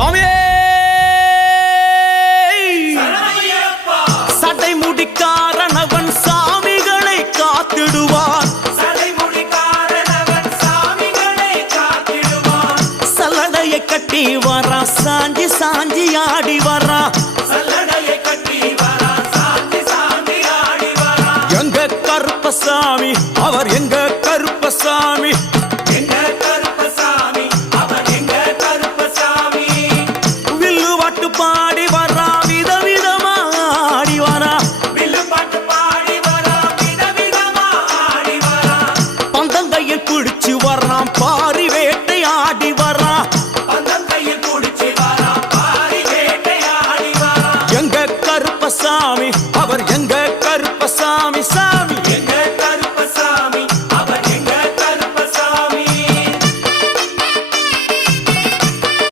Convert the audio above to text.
சுவாமியே சடை முடிக்காரனவன் சாமிகளை காத்திடுவான். சல்லடையை கட்டி வரா சாஞ்சி சாஞ்சி ஆடி வரா. எங்க கருப்பசாமி அவர் எங்க கருப்பசாமி